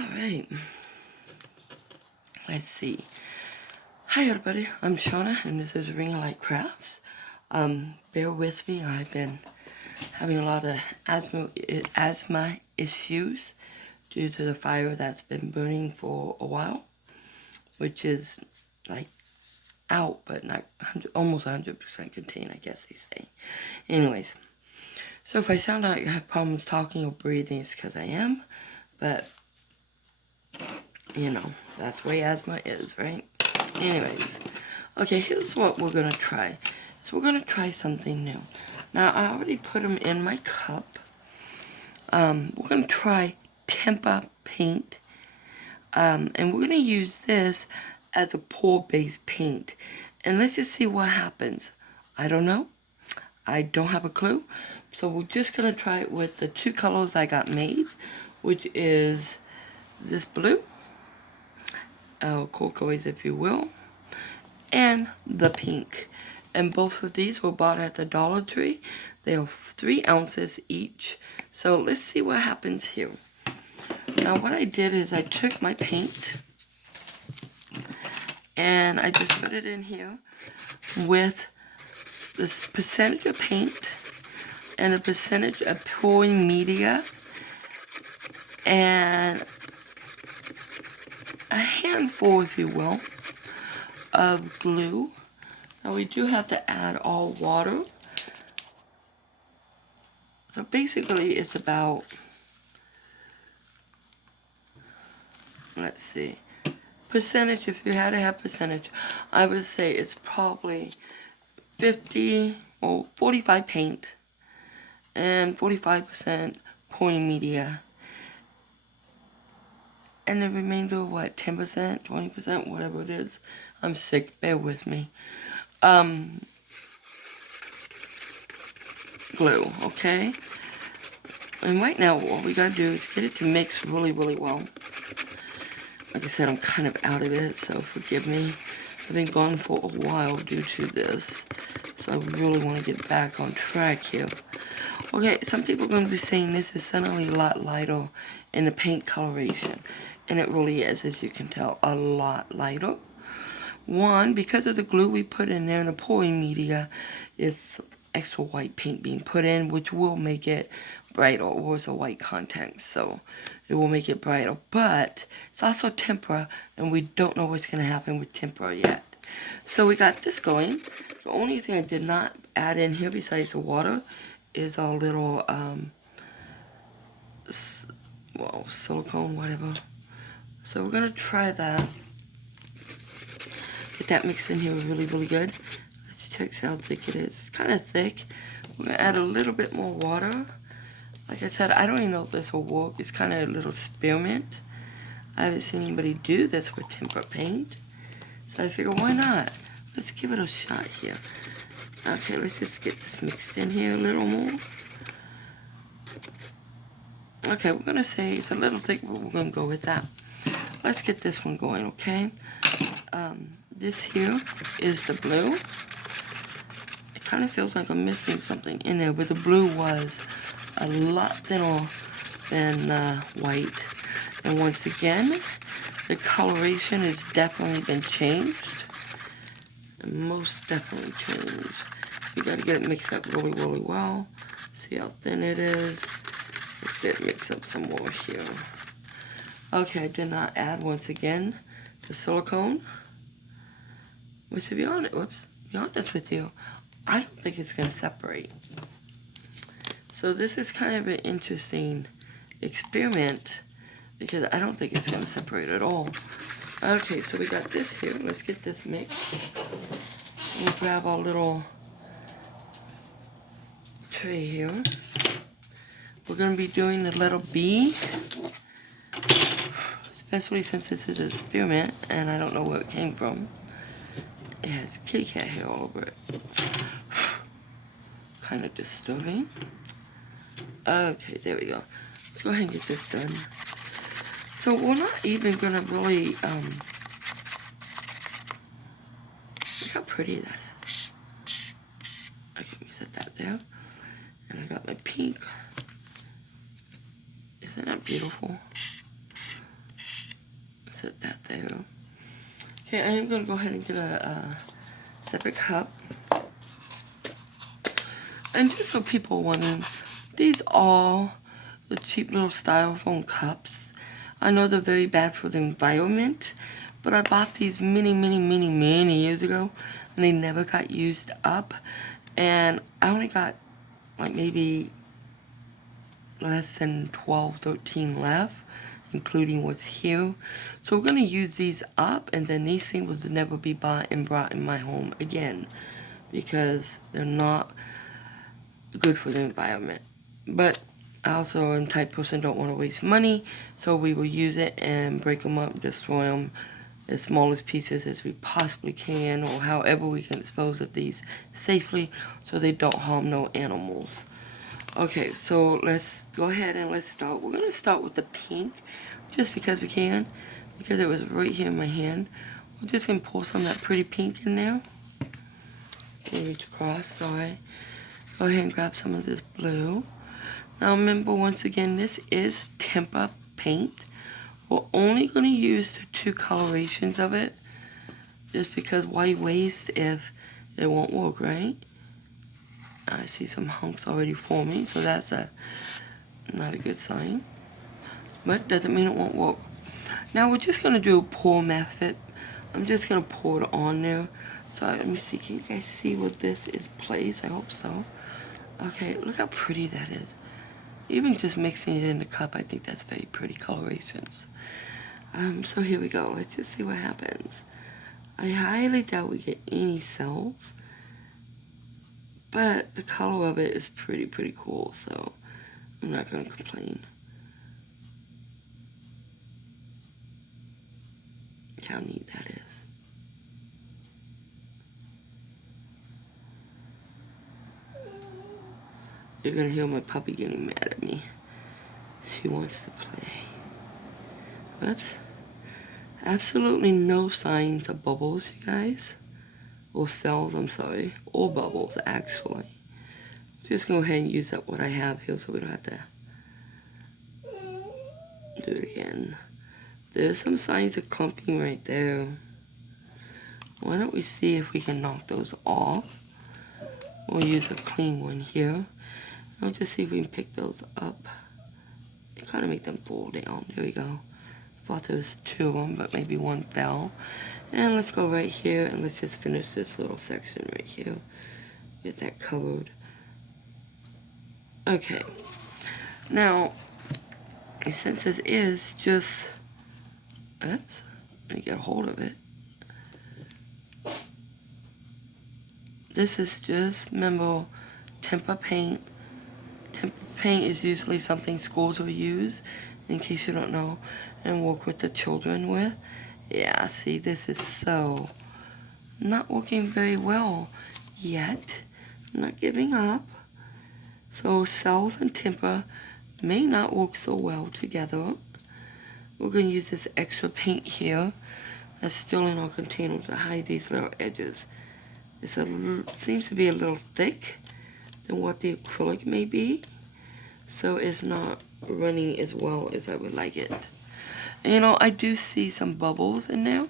Alright, let's see. Hi everybody, I'm Shauna and this is Ring Light Crafts. Bear with me, I've been having a lot of asthma issues due to the fire that's been burning for a while, which is like out but not almost 100% contained, I guess they say. Anyways, so if I sound like I have problems talking or breathing, it's because I am, but you know, that's the way asthma is, right? Anyways, okay, here's what we're gonna try. So we're gonna try something new. Now, I already put them in my cup. We're gonna try Tempera paint. And we're gonna use this as a pour-based paint. And let's just see what happens. I don't know. I don't have a clue. So we're just gonna try it with the two colors I got made, which is this blue, turquoise if you will, and the pink. And both of these were bought at the Dollar Tree. They are 3 ounces each. So let's see what happens here. Now what I did is I took my paint and I just put it in here with this percentage of paint and a percentage of pouring media and a handful, if you will, of glue. Now we do have to add all water. So basically it's about, let's see, percentage, if you had to have percentage, I would say it's probably 50 or 45 paint and 45% pouring media. And the remainder, what, 10%, 20%, whatever it is. I'm sick, bear with me. Glue, okay? And right now, what we gotta do is get it to mix really, really well. Like I said, I'm kind of out of it, so forgive me. I've been gone for a while due to this. So I really want to get back on track here. Okay, some people are going to be saying this is suddenly a lot lighter in the paint coloration. And it really is, as you can tell, a lot lighter. One, because of the glue we put in there and the pouring media, is extra white paint being put in, which will make it brighter, or it's a white content, so it will make it brighter. But it's also tempera, and we don't know what's going to happen with tempera yet. So we got this going. The only thing I did not add in here besides the water is our little, silicone, whatever. So we're going to try that. Get that mixed in here really, really good. Let's check how thick it is. It's kind of thick. We're going to add a little bit more water. Like I said, I don't even know if this will work. It's kind of a little experiment. I haven't seen anybody do this with tempera paint. So I figure, why not? Let's give it a shot here. Okay, let's just get this mixed in here a little more. Okay, we're going to say it's a little thick, but we're going to go with that. Let's get this one going, okay? This here is the blue. It kind of feels like I'm missing something in there, but the blue was a lot thinner than white. And once again, the coloration has definitely been changed. Most definitely changed. You gotta get it mixed up really, really well. See how thin it is. Let's get it mixed up some more here. Okay, I did not add, once again, the silicone. Which, to be honest, be honest with you, I don't think it's gonna separate. So this is kind of an interesting experiment because I don't think it's gonna separate at all. Okay, so we got this here. Let's get this mixed. We'll grab our little tray here. We're going to be doing the letter B, especially since this is an experiment and I don't know where it came from. It has kitty cat hair all over it. Kind of disturbing. Okay, there we go. Let's go ahead and get this done. So we're not even going to really, look how pretty that is. Okay, let me set that there. And I got my pink. Isn't that beautiful? Okay, I am going to go ahead and get a separate cup. And just so people are wondering, these are the cheap little styrofoam cups. I know they're very bad for the environment, but I bought these many years ago, and they never got used up. And I only got like maybe less than 12, 13 left, including what's here. So we're gonna use these up, and then these things will never be bought and brought in my home again, because they're not good for the environment. But I also am the type of person don't want to waste money, so we will use it and break them up, destroy them as small as pieces as we possibly can, or however we can dispose of these safely so they don't harm no animals. Okay, so let's go ahead and let's start. We're gonna start with the pink, just because we can, because it was right here in my hand. We're just gonna pour some of that pretty pink in there. Reach across, sorry. Go ahead and grab some of this blue. Now remember, once again, this is Tempera paint. We're only going to use the 2 colorations of it, just because why waste if it won't work, right? I see some hunks already forming, so that's not a good sign. But doesn't mean it won't work. Now we're just going to do a pour method. I'm just going to pour it on there. So let me see, can you guys see where this is placed? I hope so. Okay, look how pretty that is. Even just mixing it in the cup, I think that's very pretty colorations. So here we go. Let's just see what happens. I highly doubt we get any cells, but the color of it is pretty cool, so I'm not going to complain. Look how neat that is. You're gonna hear my puppy getting mad at me. She wants to play. Whoops. Absolutely no signs of bubbles, you guys. Or cells, I'm sorry. Or bubbles, actually. Just go ahead and use up what I have here so we don't have to do it again. There's some signs of clumping right there. Why don't we see if we can knock those off? We'll use a clean one here. I'll just see if we can pick those up. Kind of make them fall down. There we go. Thought there was 2 of them, but maybe 1 fell. And let's go right here and let's just finish this little section right here. Get that covered. Okay. Now, since this is just... Oops. Let me get a hold of it. This is just, remember, Tempera paint. Tempera paint is usually something schools will use, in case you don't know, and work with the children with. Yeah, see, this is so not working very well yet. I'm not giving up. So cells and tempera may not work so well together. We're going to use this extra paint here that's still in our container to hide these little edges. It seems to be a little thick than what the acrylic may be, so it's not running as well as I would like it. And, you know, I do see some bubbles in there,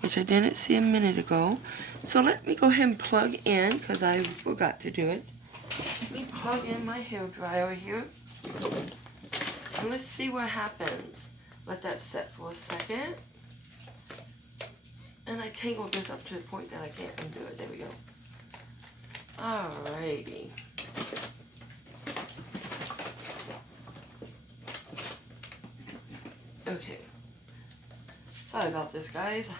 which I didn't see a minute ago. So let me go ahead and plug in, because I forgot to do it. Let me plug in my hairdryer here, and let's see what happens. Let that set for a second. And I tangled this up to the point that I can't undo it. There we go. Alrighty. Okay. Sorry about this, guys.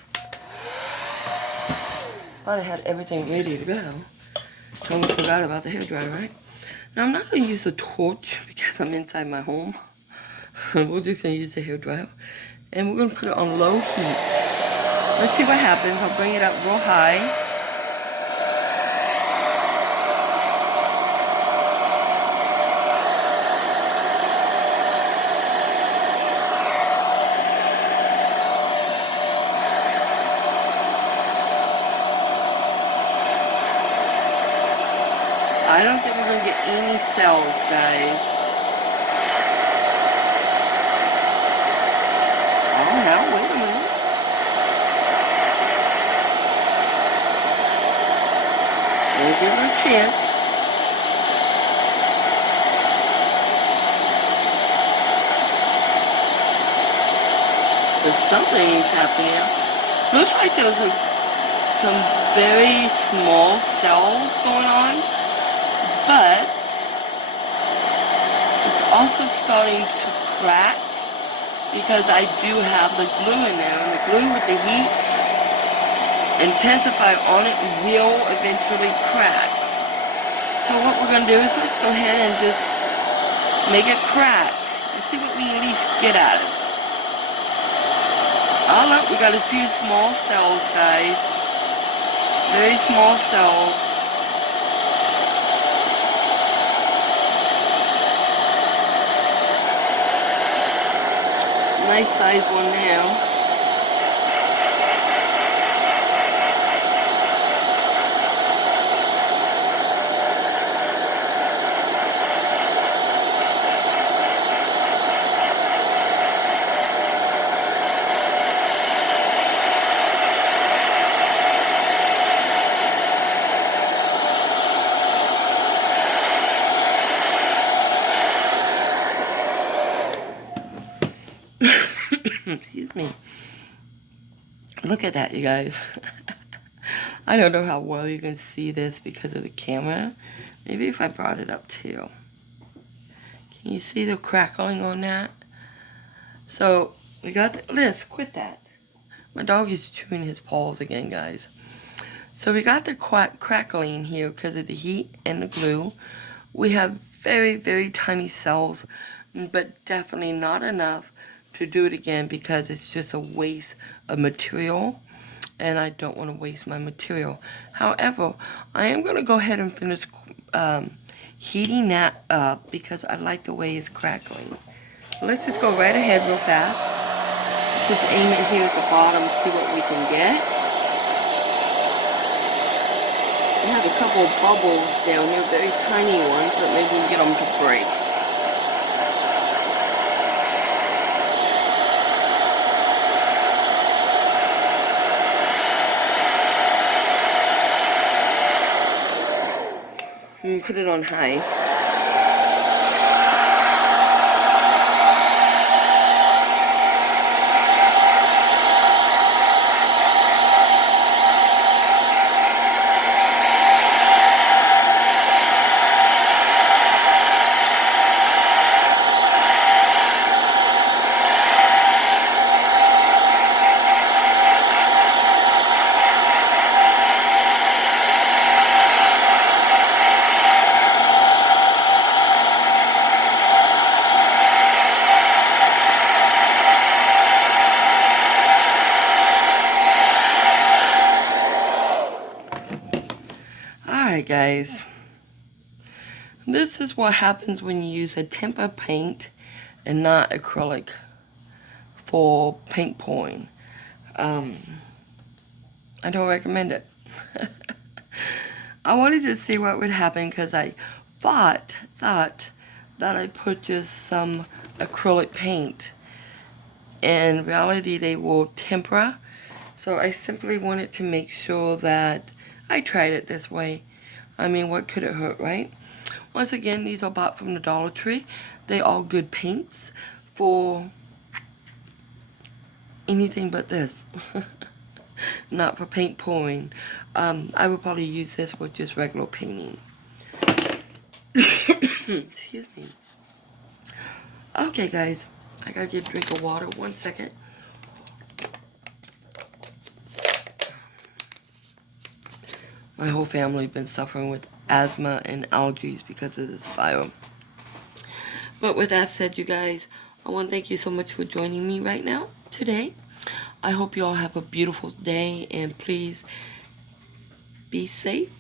Thought I had everything ready to go. Totally forgot about the hairdryer, right? Now I'm not going to use the torch because I'm inside my home. We're just going to use the hairdryer. And we're going to put it on low heat. Let's see what happens. I'll bring it up real high. I don't think we're going to get any cells, guys. Oh, now, wait a minute. But something's happening. Looks like there's some very small cells going on, but it's also starting to crack because I do have the glue in there, and the glue with the heat intensified on it will eventually crack. So what we're going to do is let's go ahead and just make it crack and see what we at least get out of it. Oh look, we got a few small cells, guys. Very small cells. Nice size one now. Excuse me. Look at that, you guys. I don't know how well you can see this because of the camera. Maybe if I brought it up too. Can you see the crackling on that? So, we got this. Quit that. My dog is chewing his paws again, guys. So, we got the crackling here because of the heat and the glue. We have very, very tiny cells, but definitely not enough to do it again because it's just a waste of material, and I don't want to waste my material. However, I am going to go ahead and finish heating that up because I like the way it's crackling. Let's just go right ahead real fast. Just aim it here at the bottom, see what we can get. We have a couple of bubbles down here, very tiny ones, but maybe we can get them to break. Put it on high. Alright guys, this is what happens when you use a tempera paint and not acrylic for paint pouring. I don't recommend it. I wanted to see what would happen because I thought that I put just some acrylic paint. In reality, they will tempera. So I simply wanted to make sure that I tried it this way. I mean, what could it hurt, right? Once again, these are bought from the Dollar Tree. They are good paints for anything but this. Not for paint pouring. I would probably use this for just regular painting. Excuse me. Okay, guys. I gotta get a drink of water. 1 second. My whole family has been suffering with asthma and allergies because of this fire. But with that said, you guys, I want to thank you so much for joining me right now, today. I hope you all have a beautiful day, and please be safe